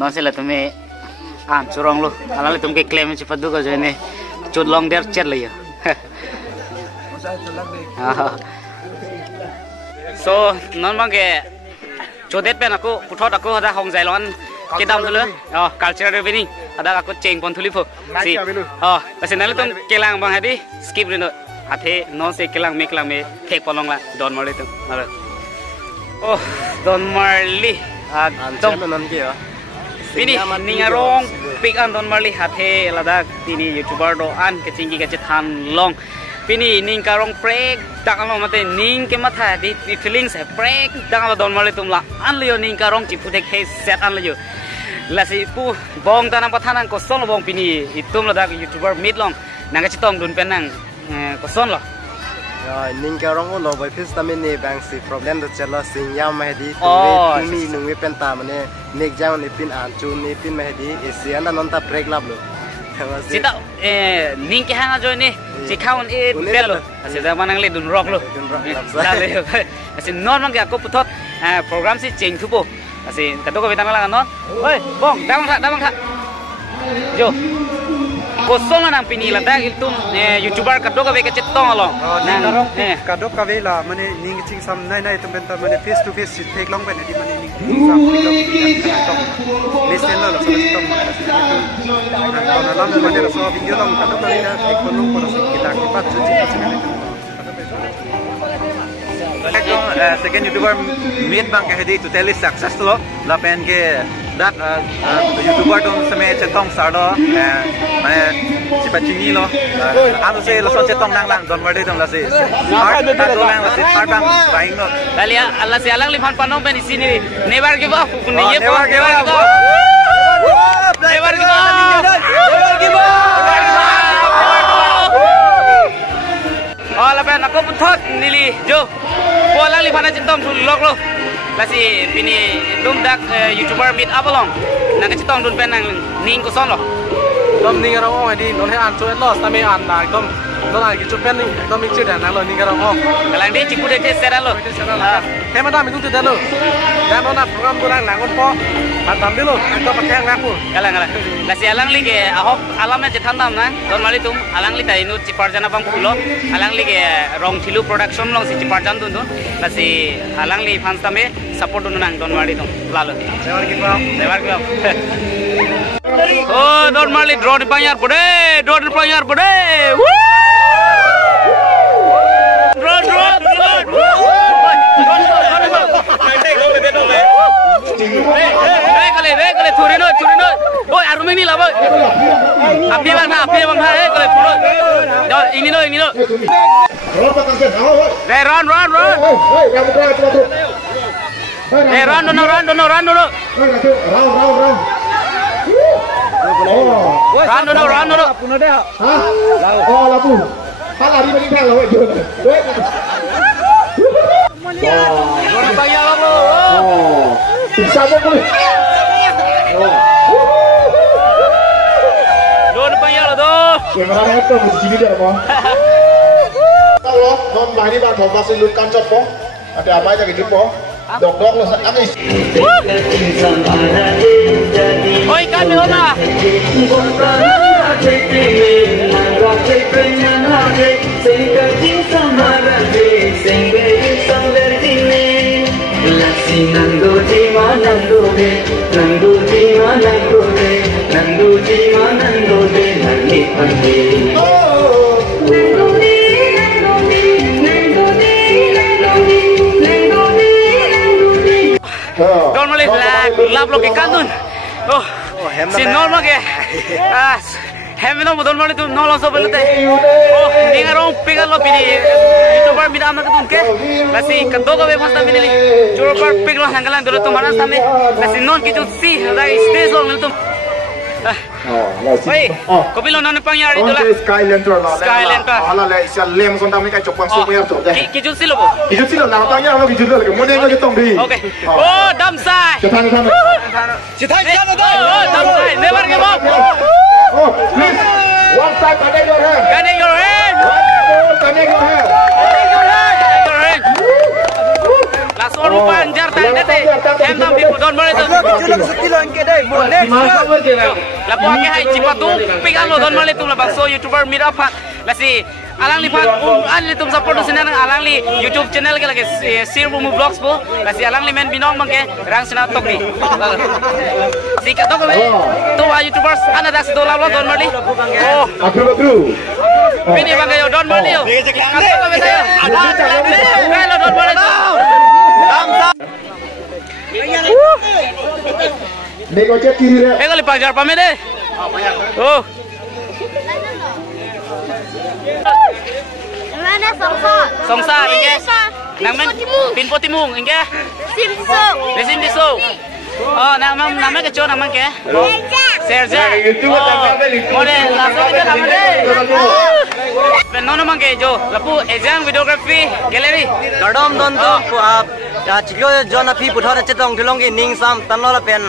non sẽ là tụi mày chú rong luôn là tụi cái claim chỉ phát được rồi này chốt long đẹp chếtเลยso non mang cái chốt đẹp bên aku putot aku ada hong zai lon cái đam thôi cultural evening ada aku change pon thuli pho si kasi nale tum kelang bang hadi skip rin athe non se kelang me thek polong la don marli tum don marli dom non ki ini ningarong pick an don marli hathe ladak tini youtuber do an kecinggi kecethan long pini ning karong prek dakalo mate ning ke matha di feelings hai prek dakalo don marli tumla an leo ning karong chiputek he set an leo lasi pu bong tanang pathanan ko son bong pini itum ladak youtuber mid long nang kecetong dun penang ko son lo ning karong lo bai fis tamen ne bang si problem do chela sing yam mahdi tumi nungwe penta mane nek jang ne pin an chu ne pin mahdi asian non ta break lab lo sita ning ke hanga join ne chikaun e belo asida manang le dun rock lo asin non mang ka ko putot program si cheng thupo asin kato ko betang lang non oi bong damang tha jo kosong nang pinila dahil tum youtuber kadok ka beka cetong lo nang kadok ka vela mane ning ching sam nai tum benta mane face to face take long ben di mane ning sam long listen lo so cetong kalau lam mane so video long kadok ka vela ek long ko so kita kipat second youtuber meet bang ke hedi to tell is success lo la pen ke that youtuber dong same cetong sardo mane cipacini lo anu se lo so cetong nang lang don wade dong la se lang la se bang baing lo dalia alla se alang lipan panom pen sini never give up ni ye never give up never give up la pen aku putot nili jo pola lipan cetong sul lok lo lasi pini dum dak youtuber meet abalong nang cetong dun pen nang ning ko son lo dom ning garong ong di non he an chuet lo tame an na dom don an ki chu pen ning dom ming chu dan nang lo ning garong ong kalang de chiku de sera lo he ma dam mi tu de lo dan don na program tu lang nang on po an dam de lo an to pakai ngak ku kalang lasi alang li ke ahok alam je thandam na don mali tum alang li tai nu chipar jana bang pulo alang li ke rong thilu production long si chipar jan dun lasi alang li fans tame support dun nang don mali tum lalo never give up oh don mali drone panyar pode kale thuri no oi arumeng ni la boy api bang tha kale thuro jo ini no re run puno de ha labu hala di bagi kan lawan jo drone panyar lo bisa boleh drone panyar lo kamera itu mesti sini dia apa kalau non bahini bang mau masih lukan copo ada apa aja gitu po dok lo sakit oi kan me hona Nandu jima nandu de nangi pandi. Don mali lap lo ke kanun. Si normal ke. Hemno modon mali tu no lo so belte. Ningarong pigal lo pini. Youtuber midam na katun ke. Lasi kanto ka be masta pini. Youtuber piglo hangalan dulu tu manas tame. Lasi non ki tu si dai stage lo niltum. Oi, kopi lo non pangyar itu lah. Skyland pa. Ala le sia lem son dam ni kai chopang su mer chop. Ki jun silo bo. Ki jun silo na pangyar lo ki jun lo ke mo deng lo tong bi. Okay. Oh, dam sai. Chithai dam sai. Never give up. Oh, please. One side connect your hand. Connect your hand. Connect your hand. Langsung panjar tanda teh. Em tam di don mari tu. lang sa tilo ang kedai mo next lapo ake hai cipatu pik ang lo don mali tum labang so YouTuber meet up hat lasi alang lipat an li tum support sinan alang li YouTube channel ke lagi sir bumu vlogs po lasi alang li men binong mangke rang sina tok ni si ka tok tu YouTubers ana dak do la lo don mali oh Bini bangke yo don mali yo ka tok be tayo kai lo don mali Eko li pajar pame deh. Oh. Mana songsa? Songsa inge. Nang men pinpo timung inge. Simso. Resim diso. Oh, nama keco nama ke? Serja. Mode langsung itu nama deh. Nono mangke jo. Lapu exam videography gallery. Gardom don to chiklo jona phi puthor chetong thulong ki ning sam tan lo la pen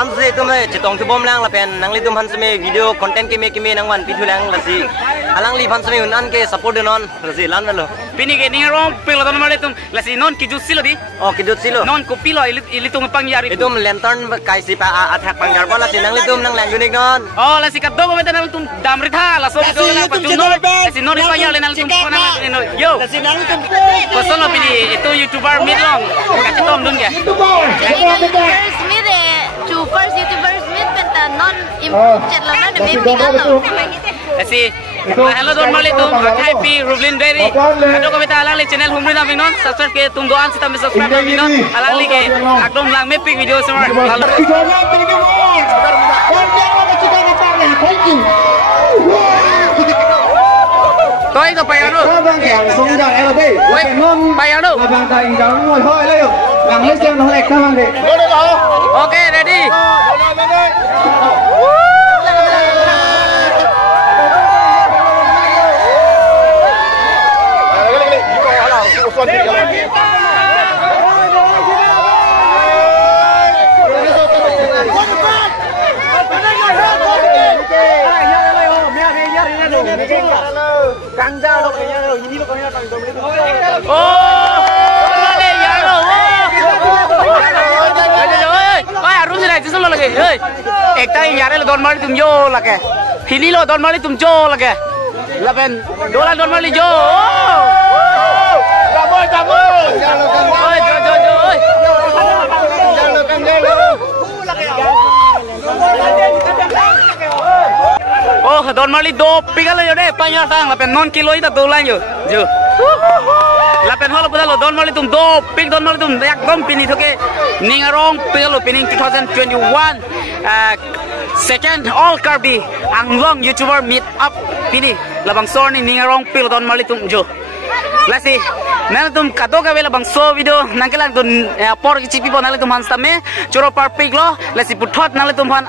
anse tume chetong thu bom lang la pen nangli tum han sme video content ke me nangwan pi thu lang la si alang li phan sme unan ke support non la si lan lo Pini ke ning rom pelo don male tum la si non ki jusilo di oh ki jusilo non ko pilo ili tum pang yari itum lantern kai si pa attack pang jar la si nangli tum nang lang unik non oh la si kaddo ko metan tum dam ritha la so do la pa tum la si non pa yale nang tum kona yo la si nang tum koson lo pini itu YouTuber midlong ka tom dun ke First meet first YouTubers meet penta non chat lo na de baby lo. Kasi hello don mali tum akai pi Rublin Dairy kado ko beta alang li channel humri na binon subscribe ke tum doan sita mi subscribe na binon alang li ke akdom lang me pic video semua tôiก็ไปเอาดูไปเอาดูโอเค ready एक टाइम यारे लो दोन माली तुम जो लगे हिली लो दोन माली तुम जो लगे लपेन डोला दोन माली जो जाबो ओए जो oh दोन माली दो पिघल जो दे पांच sang लपेन non kilo itu tuh lanjut jo lapen holo pada lo don mali tum do pik don mali tum ekdom pini thoke ningarong pelo pining 2021 second all karbi anglong YouTuber meet up pini labang so ni ningarong pelo don mali tum jo lasi nang tum kato ka vela bang so video nangkelang tum por chipi bon nang tum han stame choro par pik lo lasi puthot nang tum han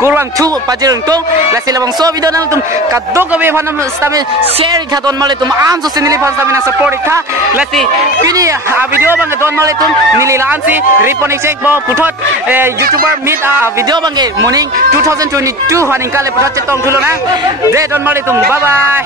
kurang tu pajirung tu lasi labang so video nang tum kato ka ve han stame share tha don mali tum am so sinili pan stame na support tha lasi pini video bang don mali tum nili lansi reponik check bo puthot YouTuber meet video bang morning 2022 haning kale puthot chetong thulo na de don mali tum bye bye